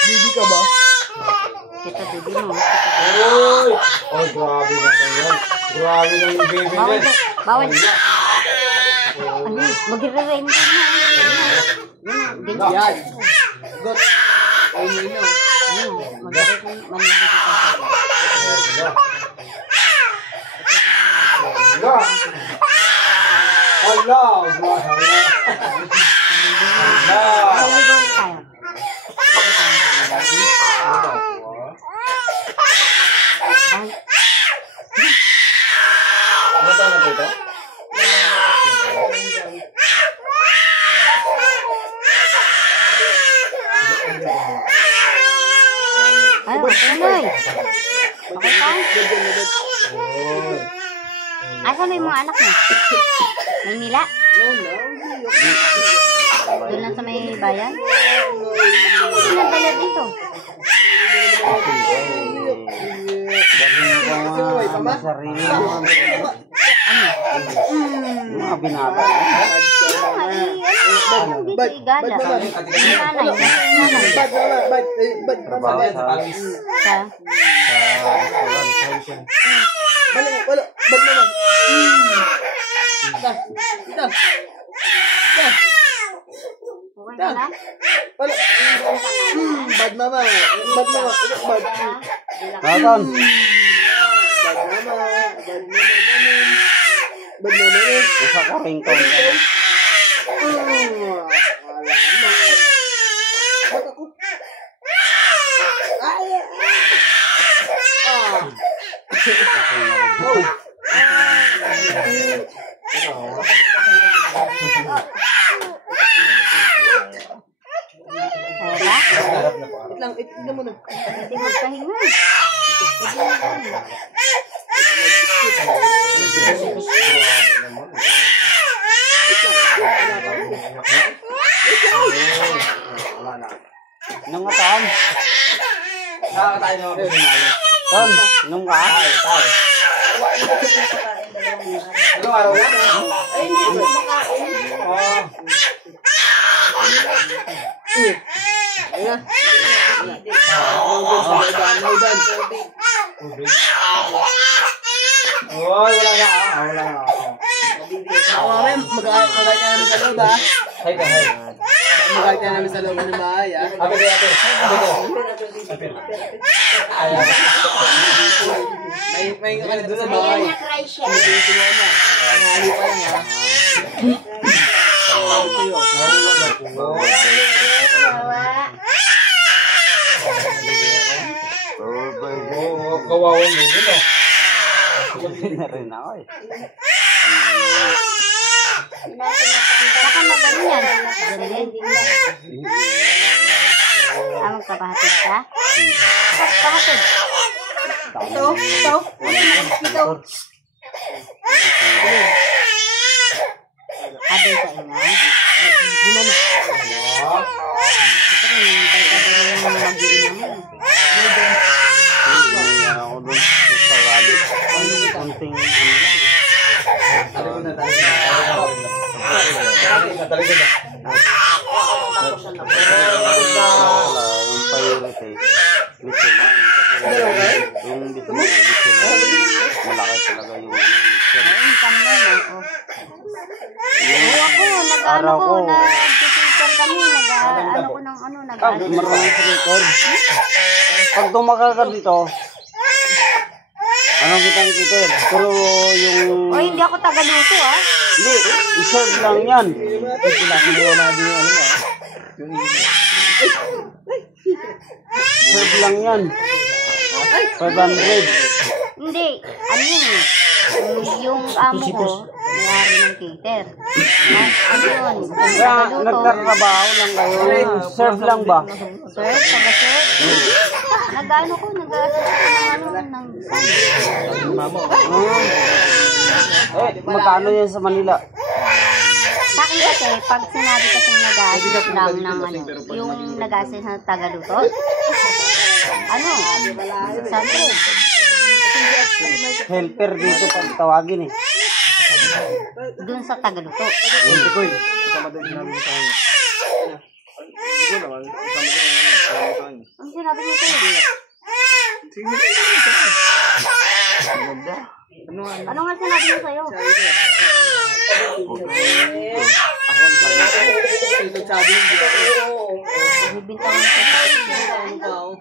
Bibi ka ba? Kita bibi mo. Uy! Oh, grabe na yan. Grabe na yung baby niya. Bawal. Ano? Mag-re-rain ka na. Yan. Got. Ay, no. Mag-re-rain. Hala! Ano taon na ito? Ay, okay. Okay pa? Asa na yung mga anak mo? Maynila? Doon lang sa may bayan? Ano sinadala dito? Sarili mo. Mga binata. Bad mama. Isa ka ring kong. Tignan mo na. Hindi magpahinga. Nung nga taon? Nakakatayo na ako. Ton, nung ka? Anong araw na? Ay, hindi ko makain. Ayan. Wala na. Mamaya, mag-aayat ka namin sa loob, ha? Hay. Mag-aayat ka namin sa loob ng bahay, ha? Ate. May ano doon sa bahay. Ang hali pa lang, ha? Kawawang din eh. Na rin ako eh. Baka magaling yan. Magpapahatid ka? Magpapahatid. Ito. Aday sa inga. Pero hintay ka doon yung mag-iinam mo. Ako doon sa sarado. Kunting yung priority. Literal. Yung literal. Malaki talaga yung Ayun, kami na. Ako, nag-tutor kami, marunong sa record. Pag tumakal ka dito, anong kitang kita? Pero yung... O, hindi ako tagaluto, ah. Hindi, i-serve lang yan. Serve lang yan. 500. Hindi, ano yun eh. Yung amo ko, may-ari ng cater. Ano yun? Kaya nagtatrabaho lang kayo. Serve lang ba? Sir, taga-sir? Nag-ano ko, ng Magkano yan sa Manila? Sa akin kasi, pag sinabi kasing nag-assist lang ng ano, yung nag-assist ng tagaluto, ano, 600. Helper dito pag tawagin eh. Doon sa tagaluto. Hindi ko eh. Kasama doon sinabi ko sa kanya. Hindi ko naman. Kasama doon. sinabi niyo sa'yo? Ano nga sinabi niyo sa'yo? Bibintang mo sa'yo.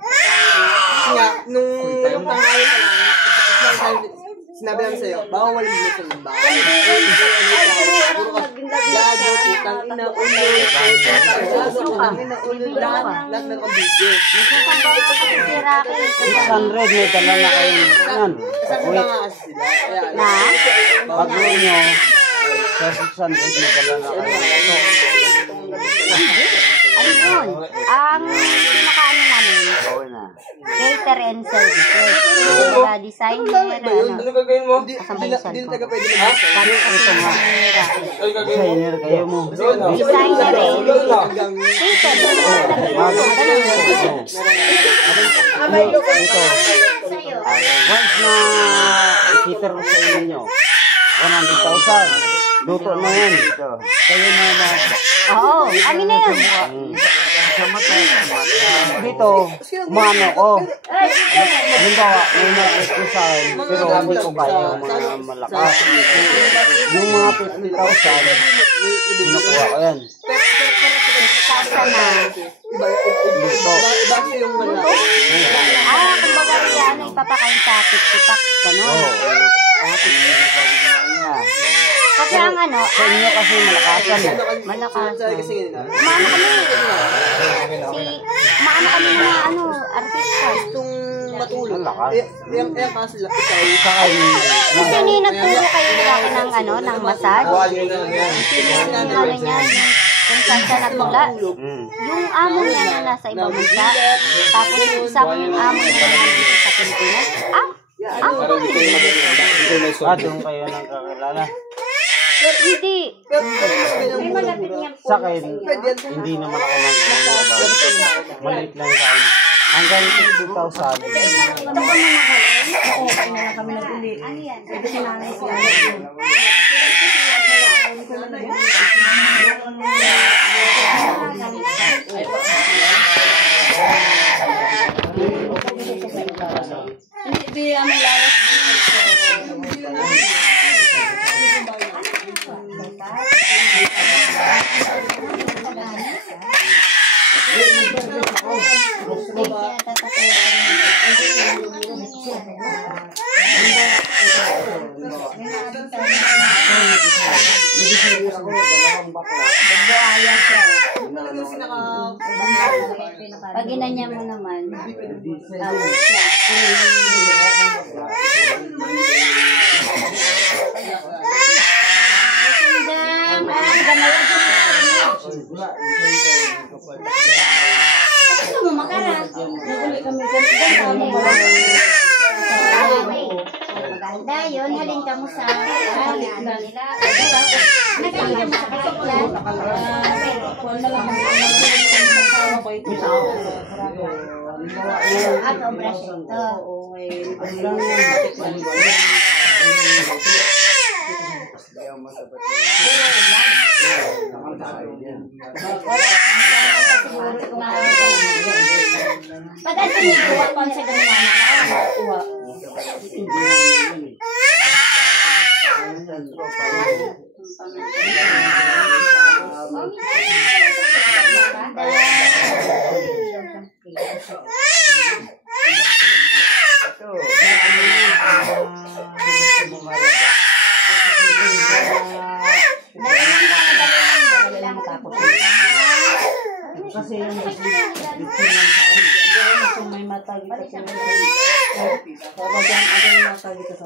Kaya, nung tanghali pa lang, sinabi namin sa'yo, bawal mo sa limba. Gago, putang ina, ulo, lahat meron kang video. Si Rocky. 600 may dala na kayo. Yan. Sabi ba nga kasi sila? Na? Pag nyo, sa 600 may dala na kayo. Ano yun? Ang pinakaano namin, cater and services. Designer, ano. Ano gagawin mo? Kasambayasan Hindi ko. na taga pwede mag-design. Sabi kasi ni Rocky. Designer kayo mo. Designer eh. Hanggang Cater. Ito. Once na ikiter ko sa inyo, 100,000. Luto na yan. Kayo na Oo, amin na yun. dito, umano ko. Halimbawa, may na-request ko sa akin, pero hindi ko kaya yung mga malakas. Yung mga 50,000, kinukuha ko yan. Sana. Luto. Iba yung malaki. Kumbaga yan, ipapakain sa 50 packs, gano'n. Kasi ang ano, Sa inyo kasi malakasan eh. malakasan. Kasi yun Maano kami, maano kami mga ano, artista. itong matulog. Malakas. Yung kaso lang ikaw. Sa akin, Kasi ni nagturo kayo sa akin ng ano, ng massage. Yung ano niyan, kung saan siya nagmula. Yung amo niya na nasa ibang bansa, tapos yung isang amo niya na nandito sa Pilipinas. doon kayo nang kakilala. Hindi. Sa akin, hindi naman ako nagkakilala. Maliit lang sa akin. Hanggang 50,000. Pag ginanya mo naman, maganda yun, halin ka mo sa nila. Nagaling ka mo sa kasiklan. At obra siya ito. Pag ang siniguwa ko sa ganun kasi yung may mata dito sa kapag yung mata dito sa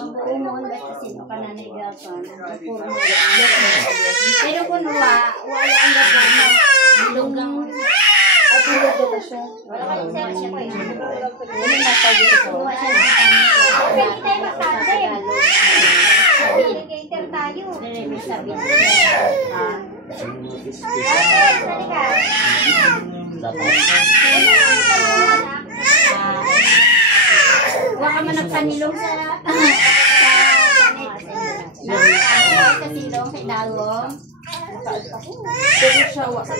ang buo mo, basta sino ka na naigapan. Pero kung wala ang gagawin mo, lugang at yung dito siya wala ka yung siya ko eh. yung mata dito sa Buwa siya ng pwede tayo magkasem. Delegator tayo. May sabi siya. Halika. Huwag ka man nagpanilong sa silong sa ilawong. pero siya wala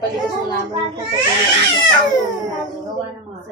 Palikas mo naman sa gawa ng mga